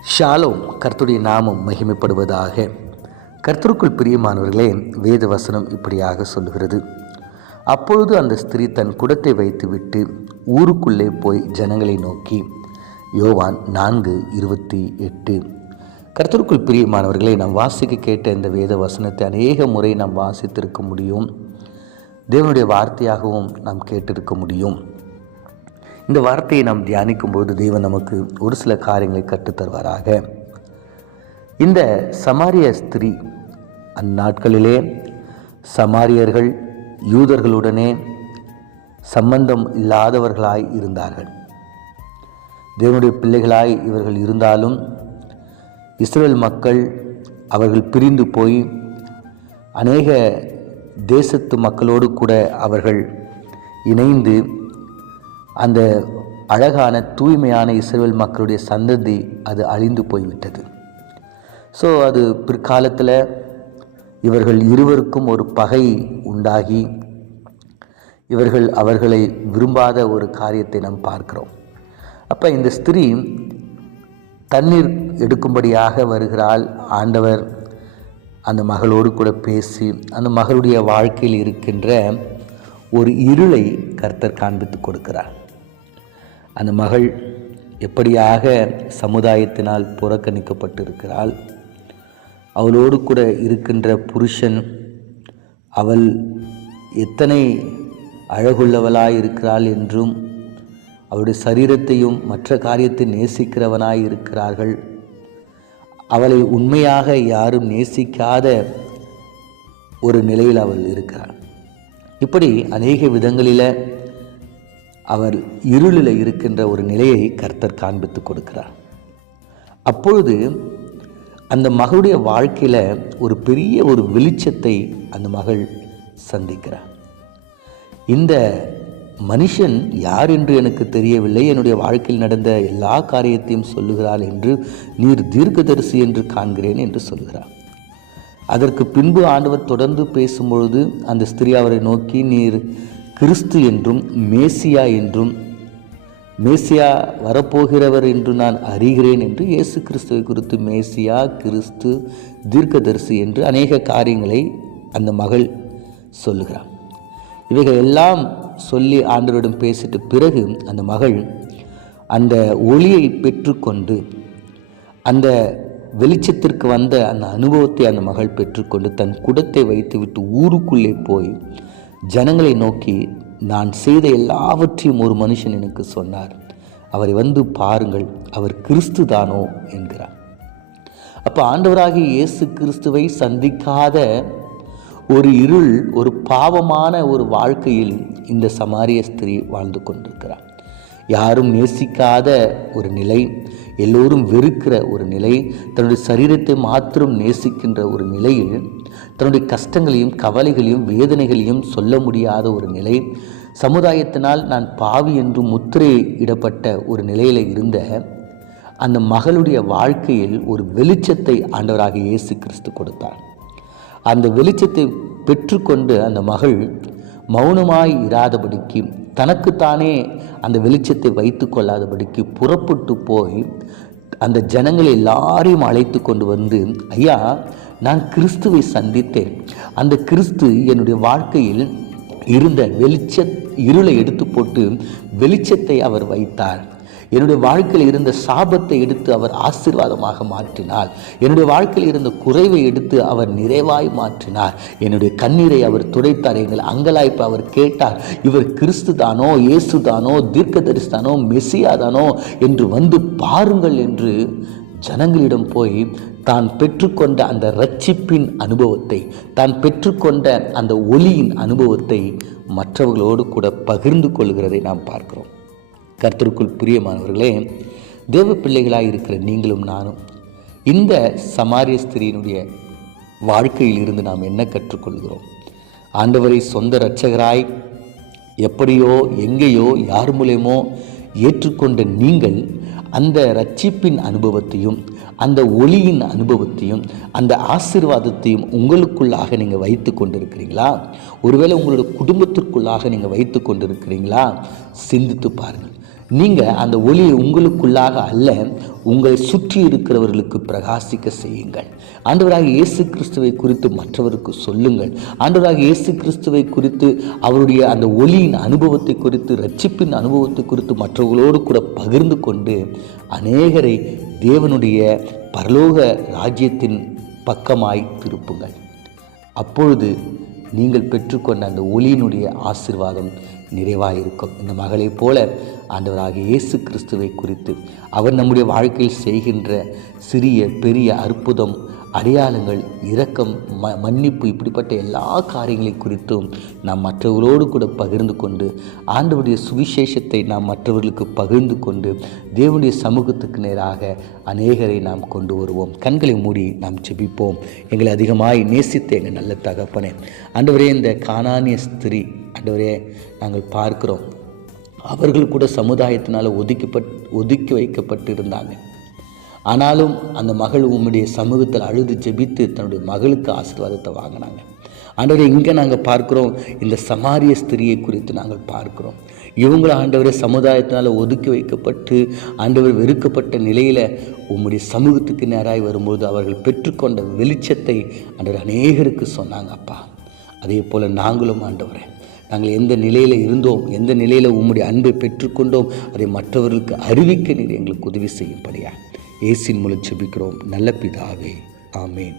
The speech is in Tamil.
ஷாலோம். கர்த்தருடைய நாமம் மகிமைப்படுவதாக. கர்த்தருக்குள் பிரியமானவர்களே, வேத வசனம் இப்படியாக சொல்லுகிறது. அப்பொழுது அந்த ஸ்திரீ தன் குடத்தை வைத்துவிட்டு ஊருக்குள்ளே போய் ஜனங்களை நோக்கி. யோவான் 4:28. கர்த்தருக்குள் பிரியமானவர்களே, நாம் வாசிக்க கேட்ட இந்த வேத வசனத்தை அநேக முறை நாம் வாசித்திருக்க முடியும். தேவனுடைய வார்த்தையாகவும் நாம் கேட்டிருக்க முடியும். இந்த வார்த்தையை நாம் தியானிக்கும்போது தேவன் நமக்கு ஒரு சில காரியங்களை கற்றுத்தருவாராக. இந்த சமாரிய ஸ்திரீ அந்நாட்களிலே சமாரியர்கள் யூதர்களுடனே சம்பந்தம் இல்லாதவர்களாய் இருந்தார்கள். தேவனுடைய பிள்ளைகளாய் இவர்கள் இருந்தாலும் இஸ்ரவேல் மக்கள் அவர்கள் பிரிந்து போய் அநேக தேசத்து மக்களோடு கூட அவர்கள் இணைந்து அந்த அழகான தூய்மையான இஸ்ரவேல் மக்களுடைய சந்ததி அது அழிந்து போய்விட்டது. ஸோ அது பிற்காலத்தில் இவர்கள் இருவருக்கும் ஒரு பகை உண்டாகி இவர்கள் அவர்களை விரும்பாத ஒரு காரியத்தை நாம் பார்க்கிறோம். அப்போ இந்த ஸ்திரீ தண்ணீர் எடுக்கும்படியாக வருகிறாள். ஆண்டவர் அந்த மகளோடு கூட பேசி அந்த மகளுடைய வாழ்க்கையில் இருக்கின்ற ஒரு இருளை கர்த்தர் காண்பித்து கொடுக்கிறார். அந்த மகள் எப்படியாக சமுதாயத்தினால் புறக்கணிக்கப்பட்டிருக்கிறாள். அவளோடு கூட இருக்கின்ற புருஷன் அவள் எத்தனை அழகுள்ளவளாய் இருக்கிறாள் என்றும் அவளுடைய சரீரத்தையும் மற்ற காரியத்தை நேசிக்கிறவனாய் இருக்கிறார்கள். அவளை உண்மையாக யாரும் நேசிக்காத ஒரு நிலையில் அவள் இருக்கிறாள். இப்படி அநேக விதங்களில் அவர் இருளில் இருக்கின்ற ஒரு நிலையை கர்த்தர் காண்பித்து கொடுக்கிறார். அப்பொழுது அந்த மகளுடைய வாழ்க்கையில் ஒரு பெரிய ஒரு வெளிச்சத்தை அந்த மகள் சந்திக்கிறார். இந்த மனுஷன் யார் என்று எனக்கு தெரியவில்லை, என்னுடைய வாழ்க்கையில் நடந்த எல்லா காரியத்தையும் சொல்லுகிறாள் என்று நீர் தீர்க்கதரிசி என்று காண்கிறேன் என்று சொல்கிறார். அதற்கு பின்பு ஆண்டவர் தொடர்ந்து பேசும்பொழுது அந்த ஸ்திரீ அவரை நோக்கி, நீர் கிறிஸ்து என்றும் மேசியா என்றும் மேசியா வரப்போகிறவர் என்று நான் அறிகிறேன் என்று இயேசு கிறிஸ்துவை குறித்து மேசியா, கிறிஸ்து, தீர்க்கதரிசி என்று அநேக காரியங்களை அந்த மகள் சொல்லுகிறார். இவைகள் எல்லாம் சொல்லி ஆண்டவரிடம் பேசிட்ட பிறகு அந்த மகள் அந்த ஒளியை பெற்றுக்கொண்டு அந்த வெளிச்சத்திற்கு வந்த அந்த அனுபவத்தை அந்த மகள் பெற்றுக்கொண்டு தன் குடத்தை வைத்துவிட்டு ஊருக்குள்ளே போய் ஜனங்களை நோக்கி, நான் செய்த எல்லாவற்றையும் ஒரு மனுஷன் எனக்கு சொன்னார், அவரை வந்து பாருங்கள், அவர் கிறிஸ்து தானோ என்கிறார். அப்போ ஆண்டவராகிய இயேசு கிறிஸ்துவை சந்திக்காத ஒரு இருள், ஒரு பாவமான ஒரு வாழ்க்கையில் இந்த சமாரிய ஸ்திரீ வாழ்ந்து கொண்டிருக்கிறார். யாரும் நேசிக்காத ஒரு நிலை, எல்லோரும் வெறுக்கிற ஒரு நிலை, தன்னுடைய சரீரத்தை மாத்திரம் நேசிக்கின்ற ஒரு நிலையில் தன்னுடைய கஷ்டங்களையும் கவலைகளையும் வேதனைகளையும் சொல்ல முடியாத ஒரு நிலை, சமுதாயத்தினால் நான் பாவி என்று முத்திரை இடப்பட்ட ஒரு நிலையில் இருந்த அந்த மகளுடைய வாழ்க்கையில் ஒரு வெளிச்சத்தை ஆண்டவராக இயேசு கிறிஸ்து கொடுத்தார். அந்த வெளிச்சத்தை பெற்றுக்கொண்டு அந்த மகள் மௌனமாய் இராதபடிக்கு, தனக்குத்தானே அந்த வெளிச்சத்தை வைத்து கொள்ளாதபடிக்கு புறப்பட்டு போய் அந்த ஜனங்களை எல்லாரையும் அழைத்து கொண்டு வந்து, ஐயா, நான் கிறிஸ்துவை சந்தித்தேன், அந்த கிறிஸ்து என்னுடைய வாழ்க்கையில் இருந்த இருளை எடுத்து போட்டு வெளிச்சத்தை அவர் வைத்தார். என்னுடைய வாழ்க்கையில் இருந்த சாபத்தை எடுத்து அவர் ஆசீர்வாதமாக மாற்றினார். என்னுடைய வாழ்க்கையில் இருந்த குறைவை எடுத்து அவர் நிறைவாய் மாற்றினார். என்னுடைய கண்ணீரை அவர் துடைத்தார். எங்கள் அங்கலாய்ப்பு அவர் கேட்டார். இவர் கிறிஸ்து தானோ, இயேசு தானோ, தீர்க்கதரிசி தானோ, மெசியா தானோ என்று வந்து பாருங்கள் என்று ஜனங்களிடம் போய் தான் பெற்றுக்கொண்ட அந்த இரட்சிப்பின் அனுபவத்தை, தான் பெற்றுக்கொண்ட அந்த ஒளியின் அனுபவத்தை மற்றவர்களோடு கூட பகிர்ந்து கொள்கிறதை நாம் பார்க்கிறோம். கர்த்தருக்குள் பிரியமானவர்களே, தேவ பிள்ளைகளாய் இருக்கிற நீங்களும் நானும் இந்த சமாரிய ஸ்திரீயினுடைய வாழ்க்கையில் இருந்து நாம் என்ன கற்றுக்கொள்கிறோம்? ஆண்டவரை சொந்த இரட்சகராய் எப்படியோ எங்கேயோ யார் மூலமோ ஏற்றுக்கொண்ட நீங்கள் அந்த இரட்சிப்பின் அனுபவத்தையும் அந்த ஒளியின் அனுபவத்தையும் அந்த ஆசீர்வாதத்தையும் உங்களுக்குள்ளாக நீங்கள் வைத்து கொண்டிருக்கிறீங்களா? ஒருவேளை உங்களோட குடும்பத்திற்குள்ளாக நீங்கள் வைத்து கொண்டிருக்கிறீங்களா? சிந்தித்து பாருங்கள். நீங்கள் அந்த ஒளியை உங்களுக்குள்ளாக அல்ல, உங்களை சுற்றி இருக்கிறவர்களுக்கு பிரகாசிக்க செய்யுங்கள். ஆண்டவராக இயேசு கிறிஸ்துவை குறித்து மற்றவருக்கு சொல்லுங்கள். ஆண்டவராக இயேசு கிறிஸ்துவை குறித்து, அவருடைய அந்த ஒளியின் அனுபவத்தை குறித்து, இரட்சிப்பின் அனுபவத்தை குறித்து மற்றவர்களோடு கூட பகிர்ந்து கொண்டு அநேகரை தேவனுடைய பரலோக ராஜ்யத்தின் பக்கமாய் திருப்புங்கள். அப்பொழுது நீங்கள் பெற்றுக்கொண்ட அந்த ஒளியினுடைய ஆசீர்வாதம் நிறைவாயிருக்கும். இந்த மகளைப் போல ஆண்டவராகிய இயேசு கிறிஸ்துவை குறித்து, அவர் நம்முடைய வாழ்க்கையில் செய்கின்ற சிறிய பெரிய அற்புதம், அடையாளங்கள், இரக்கம், மன்னிப்பு, இப்படிப்பட்ட எல்லா காரியங்களை குறித்தும் நாம் மற்றவர்களோடு கூட பகிர்ந்து கொண்டு, ஆண்டவருடைய சுவிசேஷத்தை நாம் மற்றவர்களுக்கு பகிர்ந்து கொண்டு, தேவனுடைய சமூகத்துக்கு நேராக அநேகரை நாம் கொண்டு வருவோம். கண்களை மூடி நாம் ஜெபிப்போம். எங்களை அதிகமாய் நேசித்த எங்கள் நல்ல தகப்பனே, ஆண்டவரே, இந்த கானானிய ஸ்திரீ ஆண்டவரே நாங்கள் பார்க்கிறோம், அவர்கள் கூட சமுதாயத்தினால் ஒதுக்கி வைக்கப்பட்டு இருந்தாங்க. ஆனாலும் அந்த மகள் உம்முடைய சமூகத்தில் அழுது ஜெபித்து தன்னுடைய மகளுக்கு ஆசீர்வாதத்தை வாங்கினாங்க. ஆண்டவரே, இங்கே நாங்கள் பார்க்குறோம், இந்த சமாரிய ஸ்திரியை குறித்து நாங்கள் பார்க்குறோம். இவங்களும் ஆண்டவரே சமுதாயத்தினால் ஒதுக்கி வைக்கப்பட்டு ஆண்டவர் வெறுக்கப்பட்ட நிலையில் உம்முடைய சமூகத்துக்கு நேராய் வரும்போது அவர்கள் பெற்றுக்கொண்ட வெளிச்சத்தை ஆண்டவர் அநேகருக்கு சொன்னாங்க. அப்பா, அதே போல் நாங்களும் ஆண்டவரே, நாங்கள் எந்த நிலையில் இருந்தோம், எந்த நிலையில் உம்முடைய அன்பை பெற்றுக்கொண்டோம், அதை மற்றவர்களுக்கு அறிவிக்க நீர் எங்களுக்கு உதவி செய்யும்படியா இயேசுவின் மூலம் ஜெபிக்கிறோம் நல்ல பிதாவே. ஆமென்.